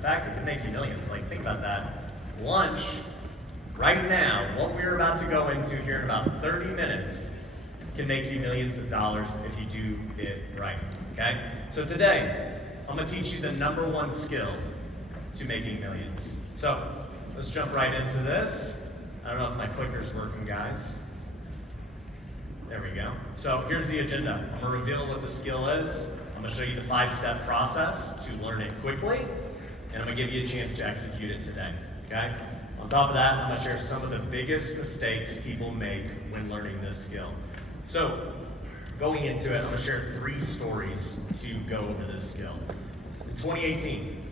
fact it can make you millions. Like, think about that. Lunch, right now, what we're about to go into here in about 30 minutes, can make you millions of dollars if you do it right, okay? So today, I'm gonna teach you the #1 skill to making millions. So, let's jump right into this. I don't know if my clicker's working, guys. There we go. So here's the agenda. I'm gonna reveal what the skill is. I'm gonna show you the 5-step process to learn it quickly, and I'm gonna give you a chance to execute it today, okay? On top of that, I'm gonna share some of the biggest mistakes people make when learning this skill. So, going into it, I'm gonna share 3 stories to go over this skill. In 2018,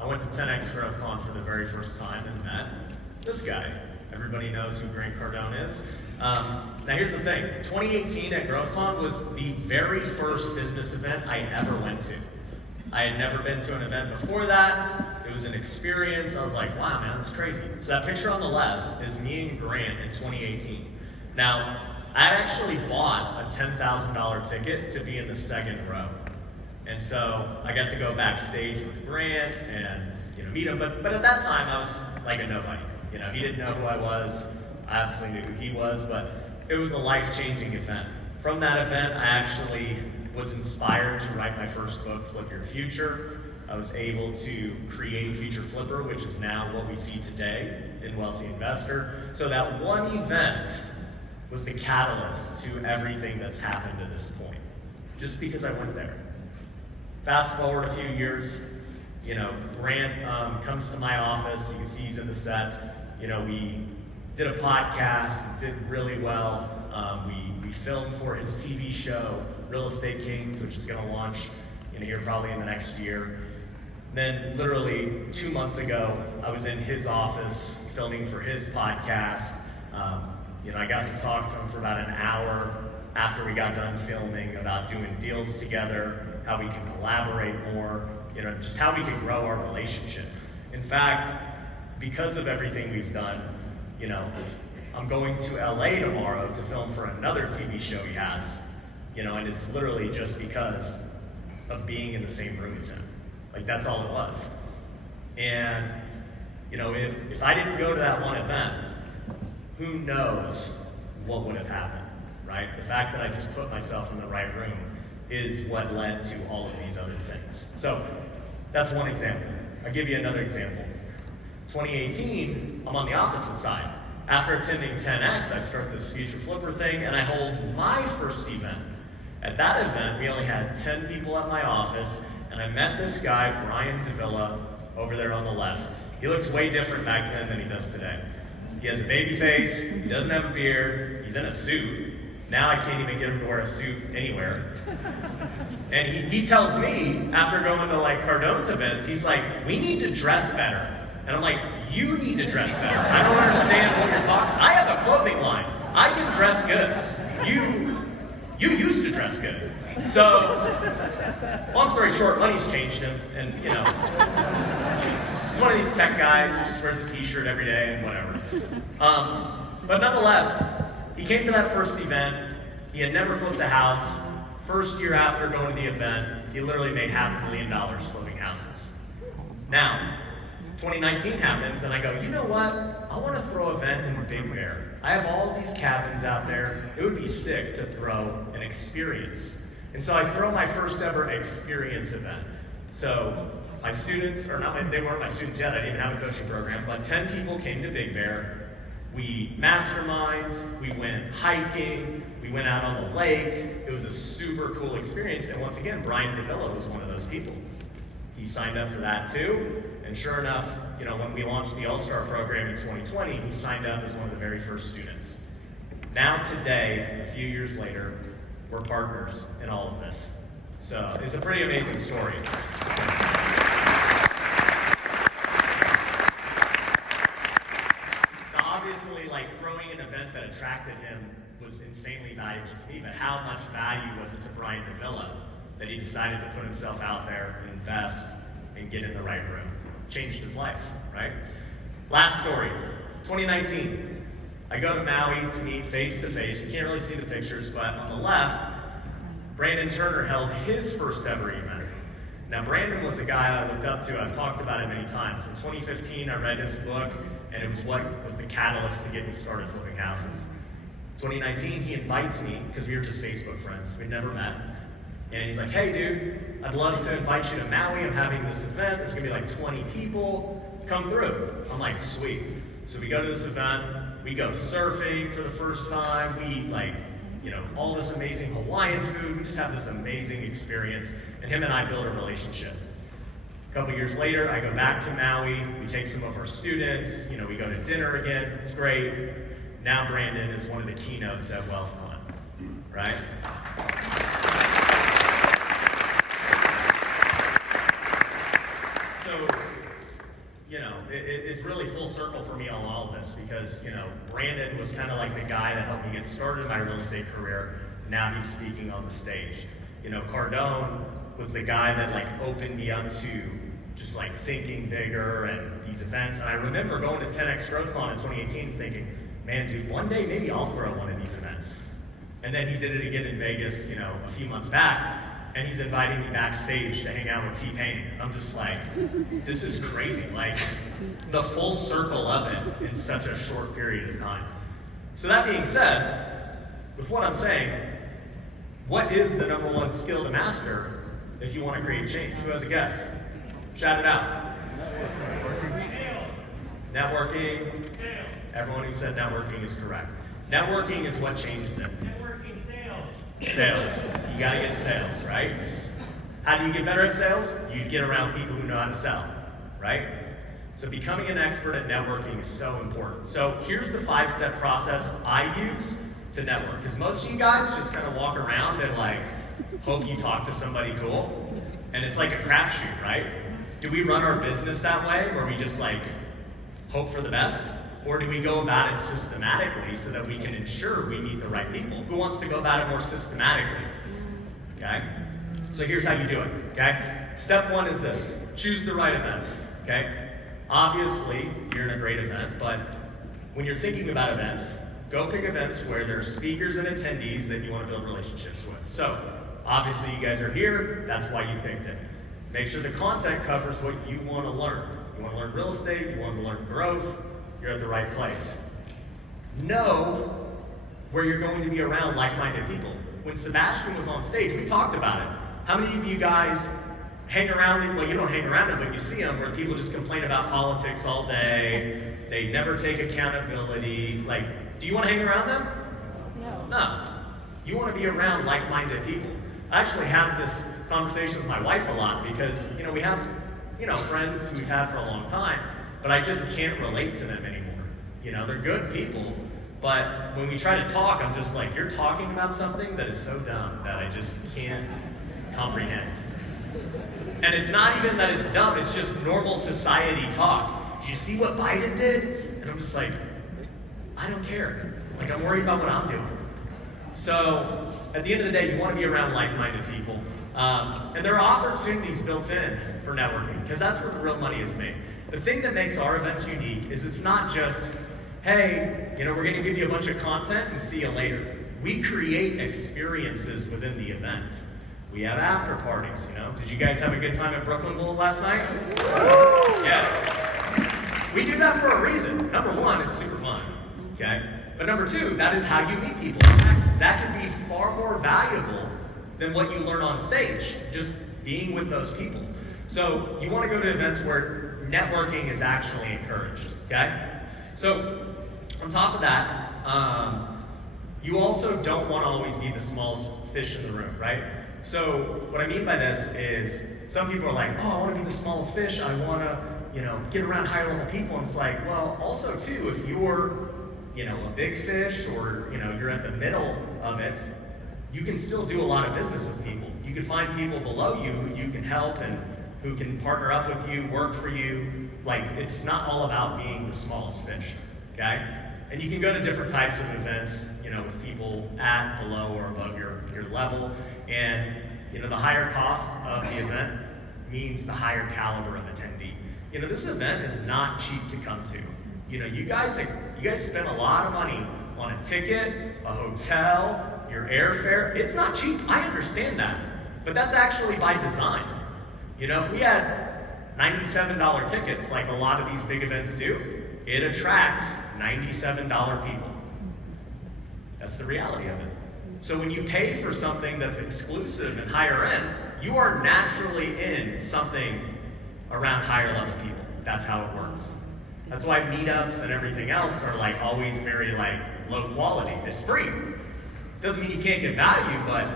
I went to 10X WealthCon for the very first time and met this guy. Everybody knows who Grant Cardone is. Now here's the thing, 2018 at WealthCon was the very first business event I ever went to. I had never been to an event before that. It was an experience. I was like, wow, man, that's crazy. So that picture on the left is me and Grant in 2018. Now, I actually bought a $10,000 ticket to be in the 2nd row. And so I got to go backstage with Grant and meet him, but at that time I was like a nobody. He didn't know who I was. I obviously knew who he was, but it was a life-changing event. From that event, I actually was inspired to write my first book, Flip Your Future. I was able to create Future Flipper, which is now what we see today in Wealthy Investor. So that one event was the catalyst to everything that's happened to this point, just because I went there. Fast forward a few years, Grant comes to my office. You can see he's in the set. We did a podcast, did really well. We filmed for his TV show, Real Estate Kings, which is going to launch here probably in the next year. Then literally 2 months ago, I was in his office filming for his podcast. I got to talk to him for about an hour after we got done filming about doing deals together, how we can collaborate more, just how we can grow our relationship. In fact, because of everything we've done, I'm going to LA tomorrow to film for another TV show he has, and it's literally just because of being in the same room as him. Like, that's all it was. And, if I didn't go to that one event, who knows what would have happened, right? The fact that I just put myself in the right room is what led to all of these other things. So that's one example. I'll give you another example. 2018, I'm on the opposite side. After attending 10X, I start this Future Flipper thing, and I hold my first event. At that event, we only had 10 people at my office, and I met this guy, Brian Davila, over there on the left. He looks way different back then than he does today. He has a baby face, he doesn't have a beard, he's in a suit. Now I can't even get him to wear a suit anywhere. And he tells me, after going to Cardone's events, he's like, we need to dress better. And I'm like, you need to dress better. I don't understand what you're talking about. I have a clothing line. I can dress good. You used to dress good. So, long story short, money's changed him. And, he's one of these tech guys who just wears a t-shirt every day and whatever. But nonetheless, he came to that first event. He had never flipped a house. First year after going to the event, he literally made $500,000 flipping houses. Now, 2019 happens, and I go, you know what? I want to throw an event in Big Bear. I have all these cabins out there. It would be sick to throw an experience. And so I throw my first ever experience event. So my students, they weren't my students yet, I didn't even have a coaching program, but 10 people came to Big Bear. We masterminded, we went hiking, we went out on the lake. It was a super cool experience, and once again, Brian Davila was one of those people. He signed up for that too, and sure enough, when we launched the All-Star program in 2020, he signed up as one of the very first students. Now today, a few years later, we're partners in all of this. So it's a pretty amazing story. Now obviously, throwing an event that attracted him was insanely valuable to me, but how much value was it to Brian Davila that he decided to put himself out there, invest, and get in the right room? Changed his life, right? Last story, 2019. I go to Maui to meet face-to-face. You can't really see the pictures, but on the left, Brandon Turner held his first ever event. Now, Brandon was a guy I looked up to. I've talked about it many times. In 2015, I read his book, and it was what was the catalyst to get me started flipping houses. 2019, he invites me, because we were just Facebook friends. We'd never met. And he's like, hey, dude, I'd love to invite you to Maui. I'm having this event. There's going to be like 20 people. Come through. I'm like, sweet. So we go to this event. We go surfing for the first time. We eat like, all this amazing Hawaiian food. We just have this amazing experience. And him and I build a relationship. A couple years later, I go back to Maui. We take some of our students. We go to dinner again. It's great. Now Brandon is one of the keynotes at WealthCon, right? So, it's really full circle for me on all of this because, Brandon was kind of like the guy that helped me get started in my real estate career. Now he's speaking on the stage. Cardone was the guy that like opened me up to just like thinking bigger and these events. And I remember going to 10X WealthCon in 2018 thinking, man, dude, one day maybe I'll throw one of these events. And then he did it again in Vegas, a few months back. And he's inviting me backstage to hang out with T-Pain. I'm just like, this is crazy. Like, the full circle of it in such a short period of time. So that being said, with what I'm saying, what is the number one skill to master if you want to create change? Who has a guess? Shout it out. Networking. Everyone who said networking is correct. Networking is what changes it. Sales. You gotta get sales, right? How do you get better at sales? You get around people who know how to sell, right? So becoming an expert at networking is so important. So here's the 5-step process I use to network. Because most of you guys just kind of walk around and like hope you talk to somebody cool. And it's like a crapshoot, right? Do we run our business that way where we just like hope for the best? Or do we go about it systematically so that we can ensure we meet the right people? Who wants to go about it more systematically? Okay? So here's how you do it, okay? Step 1 is this. Choose the right event, okay? Obviously, you're in a great event, but when you're thinking about events, go pick events where there's speakers and attendees that you want to build relationships with. So, obviously you guys are here, that's why you picked it. Make sure the content covers what you want to learn. You want to learn real estate, you want to learn growth, you're at the right place. Know where you're going to be around like-minded people. When Sebastian was on stage, we talked about it. How many of you guys hang around it? Well, you don't hang around it, but you see them where people just complain about politics all day. They never take accountability. Like, do you want to hang around them? No. You want to be around like-minded people. I actually have this conversation with my wife a lot because, we have, friends who we've had for a long time. But I just can't relate to them anymore. They're good people, but when we try to talk, I'm just like, you're talking about something that is so dumb that I just can't comprehend. And it's not even that it's dumb, it's just normal society talk. Do you see what Biden did? And I'm just like, I don't care. Like, I'm worried about what I'm doing. So, at the end of the day, you want to be around like-minded people. And there are opportunities built in for networking, because that's where the real money is made. The thing that makes our events unique is it's not just, hey, we're going to give you a bunch of content and see you later. We create experiences within the event. We have after parties, Did you guys have a good time at Brooklyn Bowl last night? Yeah. We do that for a reason. Number 1, it's super fun, okay? But number 2, that is how you meet people. In fact, that can be far more valuable than what you learn on stage, just being with those people. So you want to go to events where networking is actually encouraged, okay? So, on top of that, you also don't want to always be the smallest fish in the room, right? So, what I mean by this is, some people are like, oh, I want to be the smallest fish, I want to, get around higher level people, and it's like, well, also too, if you're, a big fish, or, you're at the middle of it, you can still do a lot of business with people. You can find people below you who you can help and who can partner up with you, work for you. Like, it's not all about being the smallest fish, okay? And you can go to different types of events, with people at, below, or above your level. And, the higher cost of the event means the higher caliber of attendee. This event is not cheap to come to. You guys spend a lot of money on a ticket, a hotel, your airfare. It's not cheap, I understand that. But that's actually by design. If we had $97 tickets like a lot of these big events do, it attracts $97 people. That's the reality of it. So when you pay for something that's exclusive and higher end, you are naturally in something around higher level people. That's how it works. That's why meetups and everything else are always very low quality. It's free. Doesn't mean you can't get value, but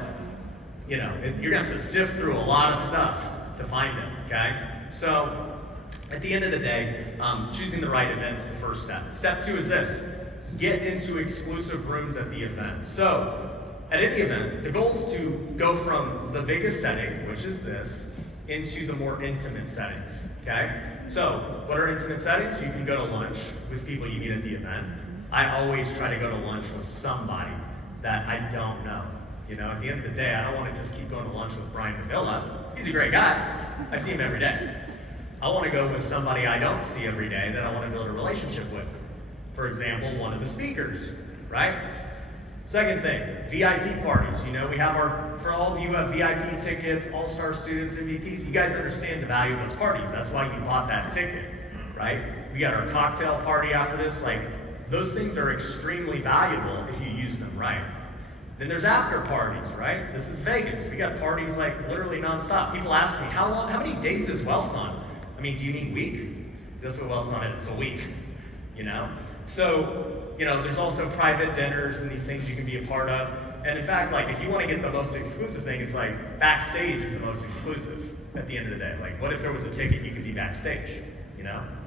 you're gonna have to sift through a lot of stuff to find it, okay? So at the end of the day, choosing the right event's the first step. Step 2 is this: get into exclusive rooms at the event. So at any event, the goal is to go from the biggest setting, which is this, into the more intimate settings, okay? So what are intimate settings? You can go to lunch with people you meet at the event. I always try to go to lunch with somebody that I don't know. At the end of the day, I don't want to just keep going to lunch with Brian Davila. He's a great guy. I see him every day. I want to go with somebody I don't see every day that I want to build a relationship with. For example, one of the speakers, right? Second thing, VIP parties. We have for all of you who have VIP tickets, all-star students, MVPs, you guys understand the value of those parties. That's why you bought that ticket, right? We got our cocktail party after this. Those things are extremely valuable if you use them right. Then there's after parties, right? This is Vegas. We got parties literally nonstop. People ask me, how many days is WealthCon? Do you mean week? That's what WealthCon is. It's a week, So, there's also private dinners and these things you can be a part of. And in fact, if you want to get the most exclusive thing, it's backstage is the most exclusive at the end of the day. What if there was a ticket you could be backstage?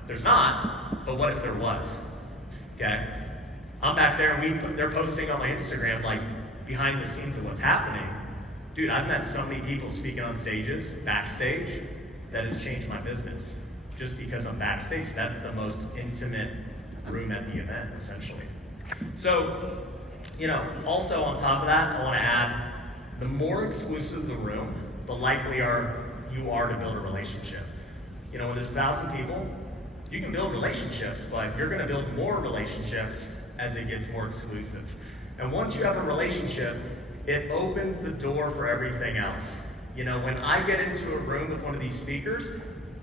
There's not, but what if there was? Okay? I'm back there and they're posting on my Instagram behind the scenes of what's happening. Dude, I've met so many people speaking on stages, backstage, that has changed my business. Just because I'm backstage, that's the most intimate room at the event, essentially. So, also on top of that, I want to add, the more exclusive the room, the likelier you are to build a relationship. When there's 1,000 people, you can build relationships, but you're going to build more relationships as it gets more exclusive. And once you have a relationship, it opens the door for everything else. When I get into a room with one of these speakers,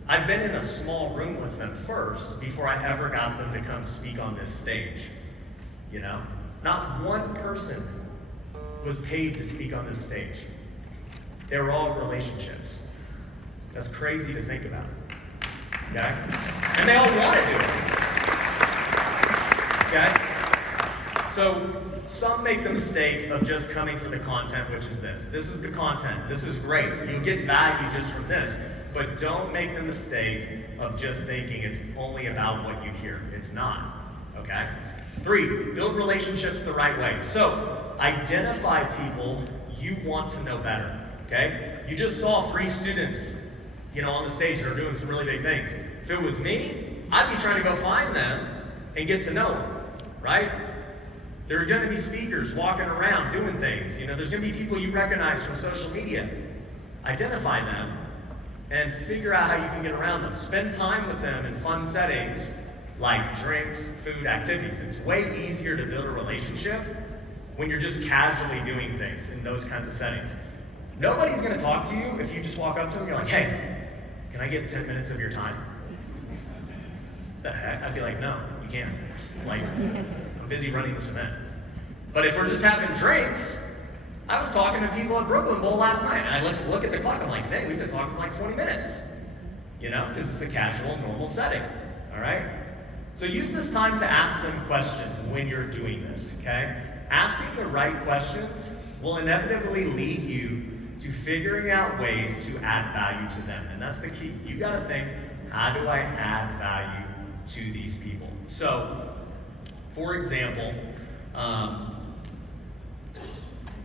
I've been in a small room with them first before I ever got them to come speak on this stage. Not one person was paid to speak on this stage. They were all relationships. That's crazy to think about. Okay? And they all want to do it. Okay? So some make the mistake of just coming for the content, which is this. This is the content. This is great. You'll get value just from this. But don't make the mistake of just thinking it's only about what you hear. It's not. Okay? 3, build relationships the right way. So identify people you want to know better. Okay? You just saw 3 students, on the stage that are doing some really big things. If it was me, I'd be trying to go find them and get to know them, right? There are going to be speakers walking around doing things. There's going to be people you recognize from social media. Identify them and figure out how you can get around them. Spend time with them in fun settings like drinks, food, activities. It's way easier to build a relationship when you're just casually doing things in those kinds of settings. Nobody's going to talk to you if you just walk up to them and you're like, hey, can I get 10 minutes of your time? The heck? I'd be like, no, you can't. I'm busy running the cement. But if we're just having drinks, I was talking to people at Brooklyn Bowl last night, and I look at the clock, I'm like, dang, we've been talking for 20 minutes. Because it's a casual, normal setting, all right? So use this time to ask them questions when you're doing this, okay? Asking the right questions will inevitably lead you to figuring out ways to add value to them. And that's the key. You gotta think, how do I add value to these people? So, for example,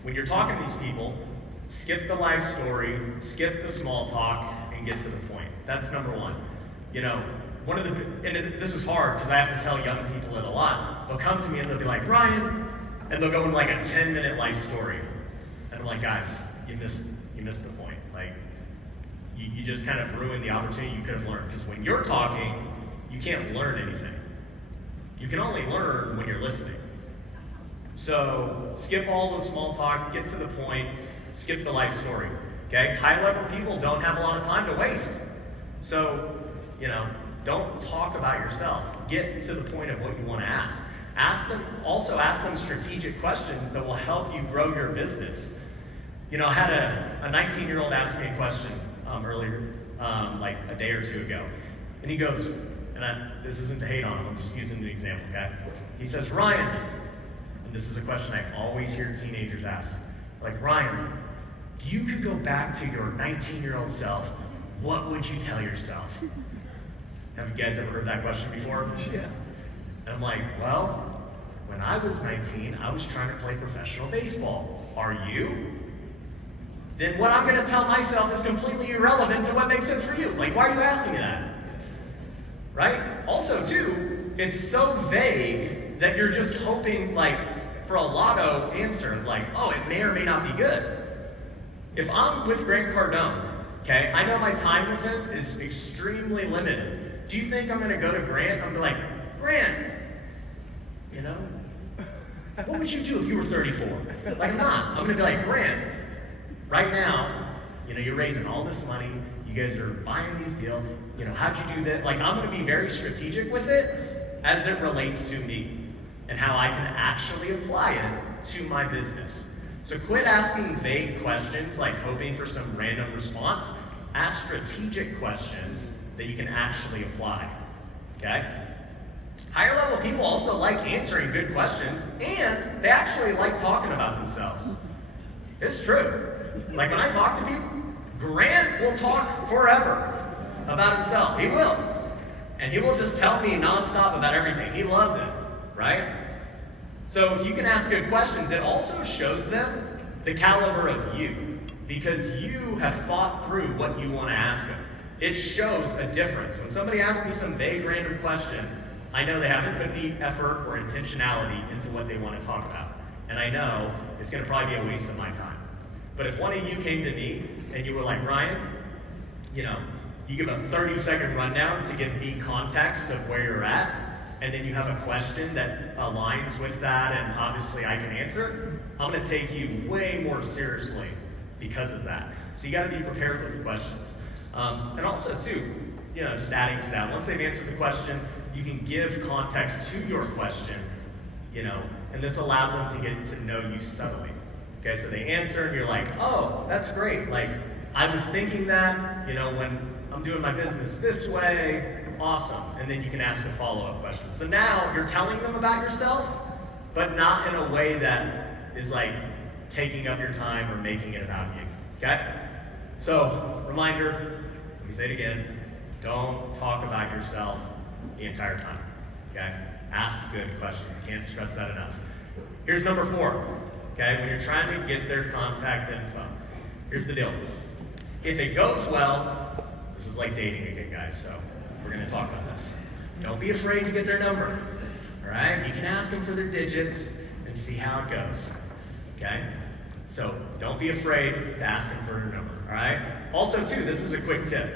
when you're talking to these people, skip the life story, skip the small talk, and get to the point. That's number 1. This is hard because I have to tell young people it a lot. They'll come to me and they'll be like, Ryan, and they'll go into a 10-minute life story. And I'm like, guys, you missed the point. You just kind of ruined the opportunity you could have learned. Because when you're talking, you can't learn anything. You can only learn when you're listening. So skip all the small talk, get to the point, skip the life story. Okay, high-level people don't have a lot of time to waste. So, don't talk about yourself. Get to the point of what you want to ask. Also ask them strategic questions that will help you grow your business. I had a 19-year-old ask me a question earlier, like a day or two ago. And he goes, this isn't to hate on him, I'm just using the example, okay? He says, Ryan, and this is a question I always hear teenagers ask, like, Ryan, if you could go back to your 19-year-old self, what would you tell yourself? Have you guys ever heard that question before? Yeah. And I'm like, well, when I was 19, I was trying to play professional baseball. Are you? Then what I'm going to tell myself is completely irrelevant to what makes sense for you. Like, why are you asking me that? Right? Also, too, it's so vague that you're just hoping, like, for a lotto answer of like, oh, it may or may not be good. If I'm with Grant Cardone, okay, I know my time with him is extremely limited. Do you think I'm going to go to Grant? I'm going to be like, Grant, what would you do if you were 34? Like, I'm not. I'm going to be like, Grant, right now, you're raising all this money. You guys are buying these deals. How'd you do that? Like, I'm going to be very strategic with it as it relates to me and how I can actually apply it to my business. So quit asking vague questions, like hoping for some random response. Ask strategic questions that you can actually apply, okay? Higher level people also like answering good questions, and they actually like talking about themselves. It's true. Like when I talk to people, Grant will talk forever about himself. He will. And he will just tell me nonstop about everything. He loves it, right? So if you can ask good questions, it also shows them the caliber of you, because you have thought through what you want to ask them. It shows a difference. When somebody asks me some vague random question, I know they haven't put the effort or intentionality into what they want to talk about. And I know it's going to probably be a waste of my time. But if one of you came to me and you were like, Ryan, you give a 30-second rundown to give me context of where you're at, and then you have a question that aligns with that and obviously I can answer, I'm going to take you way more seriously because of that. So you got to be prepared with the questions. And also too, just adding to that, once they've answered the question, you can give context to your question, and this allows them to get to know you subtly. Okay, so they answer and you're like, oh, that's great. Like, I was thinking that, when I'm doing my business this way, awesome. And then you can ask a follow-up question. So now you're telling them about yourself, but not in a way that is like taking up your time or making it about you, okay? So, reminder, let me say it again, don't talk about yourself the entire time, okay? Ask good questions. I can't stress that enough. Here's number 4, okay? When you're trying to get their contact info, here's the deal. If it goes well, this is like dating again, guys, so we're going to talk about this. Don't be afraid to get their number, all right? You can ask them for their digits and see how it goes, okay? So don't be afraid to ask them for their number, all right? Also, too, this is a quick tip.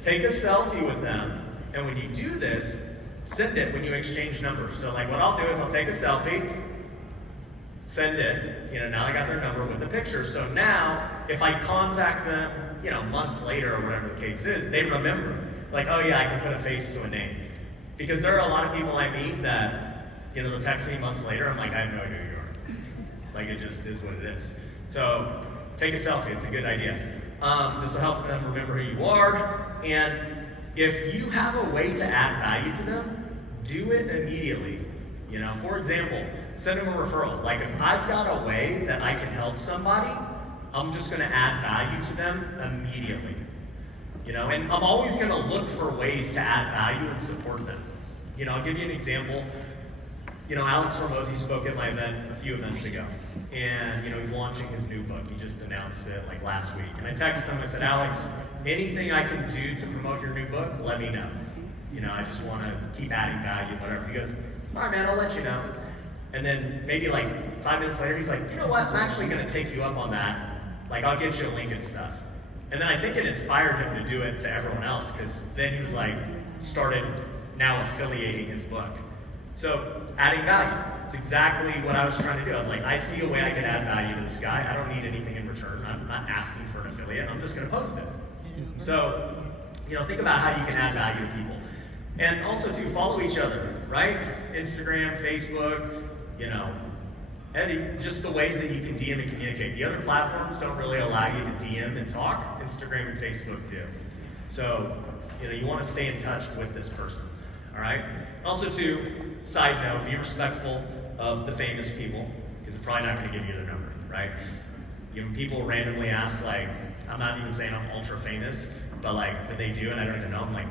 Take a selfie with them, and when you do this, send it when you exchange numbers. So like what I'll do is I'll take a selfie, send it, now I got their number with the picture. So now, if I contact them, months later or whatever the case is, they remember. Like, oh yeah, I can put a face to a name. Because there are a lot of people I meet that, they'll text me months later, I'm like, I have no idea who you are. Like, it just is what it is. So, take a selfie, it's a good idea. This will help them remember who you are, and if you have a way to add value to them, do it immediately. For example, send them a referral. Like, if I've got a way that I can help somebody, I'm just going to add value to them immediately. And I'm always going to look for ways to add value and support them. I'll give you an example. Alex Hormozy spoke at my event a few events ago. And, he's launching his new book. He just announced it like last week. And I texted him, I said, Alex, anything I can do to promote your new book, let me know. I just want to keep adding value, whatever. He goes, all right, man, I'll let you know. And then maybe like 5 minutes later, he's like, you know what, I'm actually going to take you up on that. Like, I'll get you a link and stuff. And then I think it inspired him to do it to everyone else, because then he was like, started now affiliating his book. So, adding value. It's exactly what I was trying to do. I was like, I see a way I can add value to this guy. I don't need anything in return. I'm not asking for an affiliate. I'm just going to post it. So, think about how you can add value to people. And also, to follow each other, right? Instagram, Facebook, and just the ways that you can DM and communicate. The other platforms don't really allow you to DM and talk. Instagram and Facebook do. So, you want to stay in touch with this person, all right? Also, side note, be respectful of the famous people, because they're probably not going to give you their number, right? People randomly ask, like, I'm not even saying I'm ultra famous, but that they do, and I don't even know, I'm like,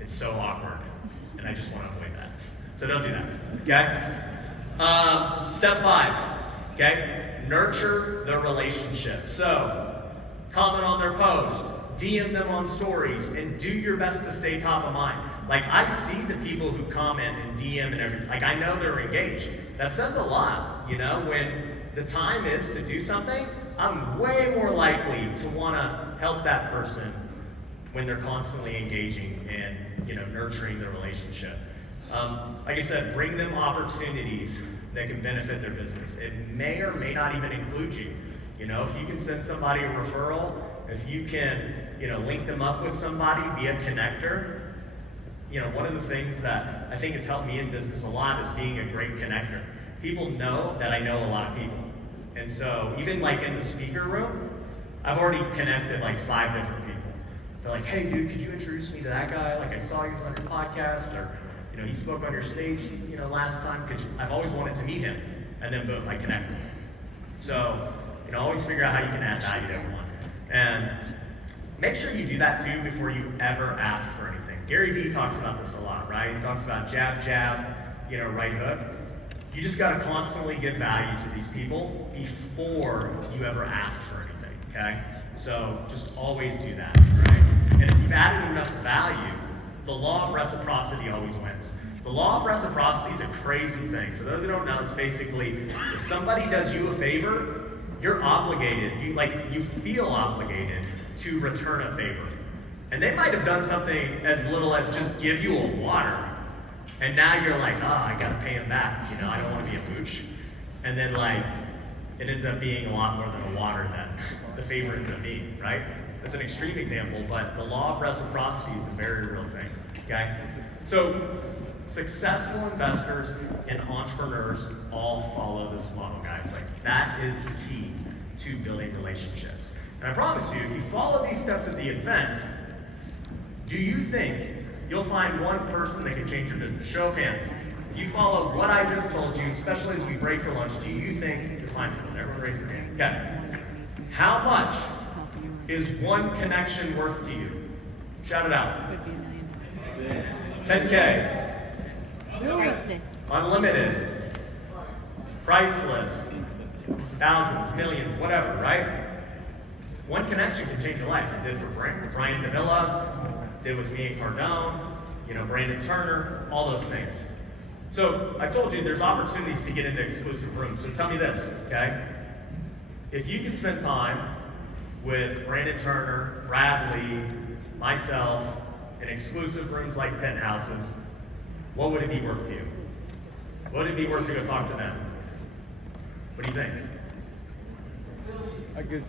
it's so awkward, and I just want to avoid that. So don't do that, okay? Step 5, okay? Nurture the relationship. So, comment on their post, DM them on stories, and do your best to stay top of mind. I see the people who comment and DM and everything. I know they're engaged. That says a lot, when the time is to do something, I'm way more likely to want to help that person when they're constantly engaging and, nurturing the relationship. Like I said, bring them opportunities that can benefit their business. It may or may not even include you. If you can send somebody a referral, if you can, link them up with somebody, be a connector. One of the things that I think has helped me in business a lot is being a great connector. People know that I know a lot of people. And so even in the speaker room, I've already connected 5 different people. They're like, hey dude, could you introduce me to that guy? I saw he was on your podcast, or he spoke on your stage, last time. I've always wanted to meet him. And then boom, I connect with him. So, always figure out how you can add value to everyone. And make sure you do that too before you ever ask for anything. Gary Vee talks about this a lot, right? He talks about jab, jab, right hook. You just got to constantly give value to these people before you ever ask for anything, okay? So just always do that, right? And if you've added enough value, the law of reciprocity always wins. The law of reciprocity is a crazy thing. For those who don't know, it's basically if somebody does you a favor, you're obligated, you feel obligated to return a favor. And they might have done something as little as just give you a water. And now you're like, I gotta pay him back. I don't want to be a mooch. And then it ends up being a lot more than the water that the favor ends up being, right? That's an extreme example, but the law of reciprocity is a very real thing, okay? So successful investors and entrepreneurs all follow this model, guys. That is the key to building relationships. And I promise you, if you follow these steps at the event, do you think you'll find one person that can change your business? Show of hands. If you follow what I just told you, especially as we break for lunch, do you think you'll find someone? Everyone raise their hand. Okay. How much is one connection worth to you? Shout it out. 10K. Priceless. Unlimited. Priceless. Thousands, millions, whatever, right? One connection can change your life. It did for Brian Davila, did with me and Cardone, Brandon Turner, all those things. So I told you there's opportunities to get into exclusive rooms. So tell me this, okay? If you could spend time with Brandon Turner, Bradley, myself, in exclusive rooms like penthouses, what would it be worth to you? What would it be worth to go talk to them? What do you think?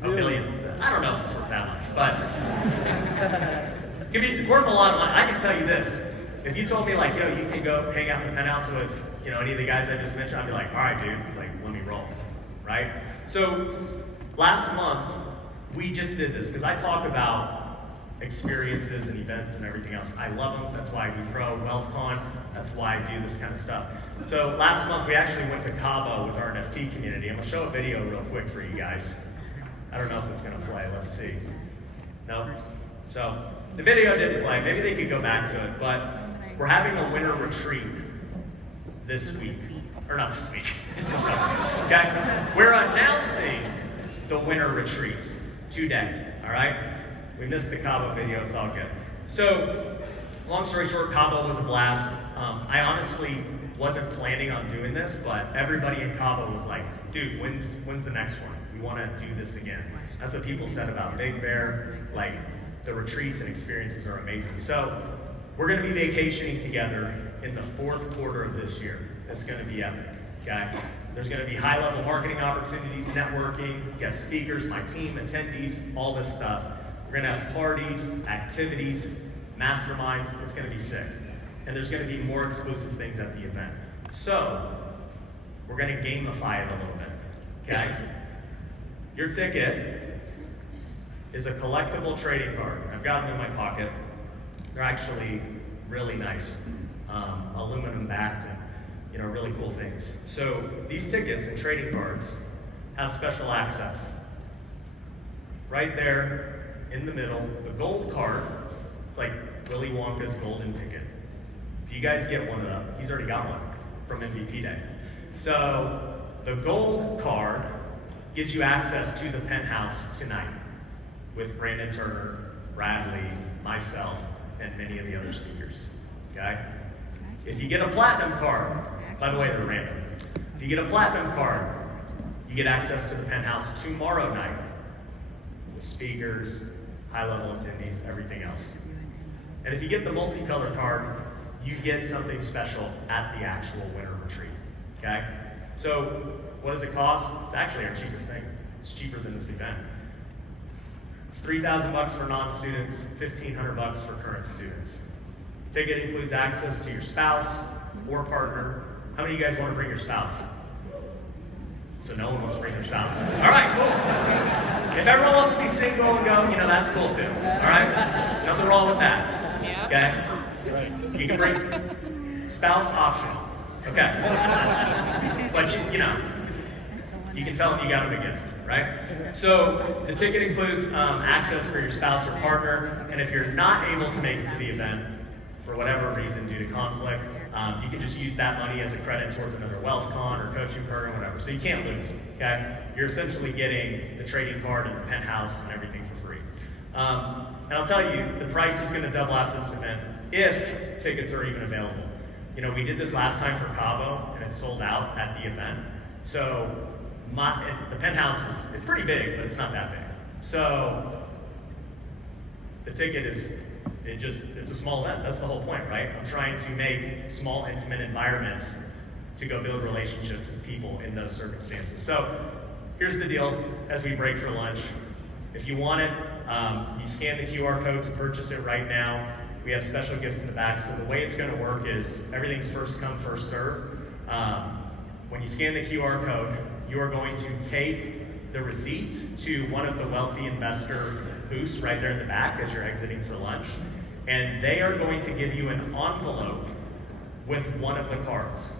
A million. I don't know if it's worth that much, but it's worth a lot of money. I can tell you this. If you told me you can go hang out in the penthouse with, any of the guys I just mentioned, I'd be like, all right, dude, let me roll, right? So last month, we just did this because I talk about experiences and events and everything else. I love them. That's why we throw WealthCon. That's why I do this kind of stuff. So last month, we actually went to Cabo with our NFT community. I'm going to show a video real quick for you guys. I don't know if it's going to play. Let's see. No? So the video didn't play. Maybe they could go back to it. But we're having a winter retreat this week. Or not this week. It's this summer. Okay? We're announcing the winter retreat today. All right? We missed the Cabo video. It's all good. So long story short, Cabo was a blast. I honestly wasn't planning on doing this, but everybody in Cabo was like, dude, when's the next one? We want to do this again. That's what people said about Big Bear. The retreats and experiences are amazing. So we're going to be vacationing together in the 4th quarter of this year. It's going to be epic. okay? There's gonna be high-level marketing opportunities, networking, guest speakers, my team, attendees, all this stuff. We're gonna have parties, activities, masterminds. It's gonna be sick. And there's gonna be more exclusive things at the event. So, we're gonna gamify it a little bit, okay? Your ticket is a collectible trading card. I've got them in my pocket. They're actually really nice, aluminum backed, and really cool things. So these tickets and trading cards have special access. Right there in the middle, the gold card, it's like Willy Wonka's golden ticket. If you guys get one of them, he's already got one from MVP Day. So the gold card gives you access to the penthouse tonight with Brandon Turner, Bradley, myself, and many of the other speakers, okay? If you get a platinum card, by the way, they're random. If you get a platinum card, you get access to the penthouse tomorrow night with speakers, high-level attendees, everything else. And if you get the multicolor card, you get something special at the actual winter retreat, okay? So what does it cost? It's actually our cheapest thing. It's cheaper than this event. It's $3,000 for non-students, $1,500 for current students. Ticket includes access to your spouse or partner. How many of you guys want to bring your spouse? So no one wants to bring their spouse. All right, cool. If everyone wants to be single and go, that's cool too. All right? Nothing wrong with that. Okay? You can bring spouse optional. Okay. But you can tell them you got them a gift, right? So the ticket includes access for your spouse or partner, and if you're not able to make it to the event for whatever reason due to conflict, you can just use that money as a credit towards another WealthCon or coaching program, whatever. So you can't lose, okay? You're essentially getting the trading card and the penthouse and everything for free. And I'll tell you, the price is gonna double after this event if tickets are even available. We did this last time for Cabo, and it sold out at the event. So the penthouse it's pretty big, but it's not that big. So the ticket it's a small event. That's the whole point, right? I'm trying to make small, intimate environments to go build relationships with people in those circumstances. So here's the deal as we break for lunch. If you want it, you scan the QR code to purchase it right now. We have special gifts in the back. So the way it's gonna work is everything's first come, first serve. When you scan the QR code, you are going to take the receipt to one of the wealthy investor booths right there in the back as you're exiting for lunch. And they are going to give you an envelope with one of the cards.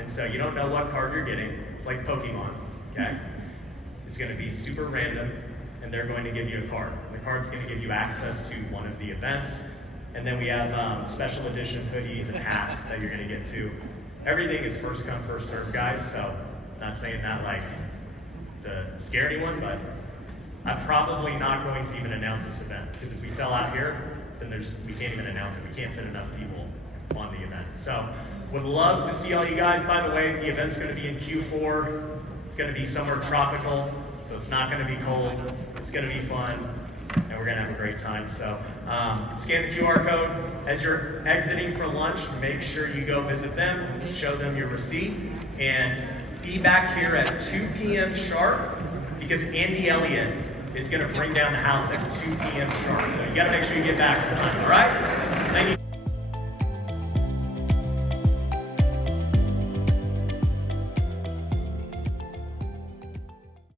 And so you don't know what card you're getting. It's like Pokemon, okay? It's gonna be super random, and they're going to give you a card. The card's gonna give you access to one of the events. And then we have special edition hoodies and hats that you're gonna get to. Everything is first come, first serve, guys. So not saying that like to scare anyone, but I'm probably not going to even announce this event, because if we sell out here, then we can't even announce it. We can't fit enough people on the event. So would love to see all you guys. By the way, the event's gonna be in Q4. It's gonna be somewhere tropical, so it's not gonna be cold. It's gonna be fun, and we're gonna have a great time. So scan the QR code. As you're exiting for lunch, make sure you go visit them, show them your receipt, and be back here at 2 p.m. sharp, because Andy Elliott is gonna bring down the house at 2 p.m. sharp. So you gotta make sure you get back on time, all right? Thank you.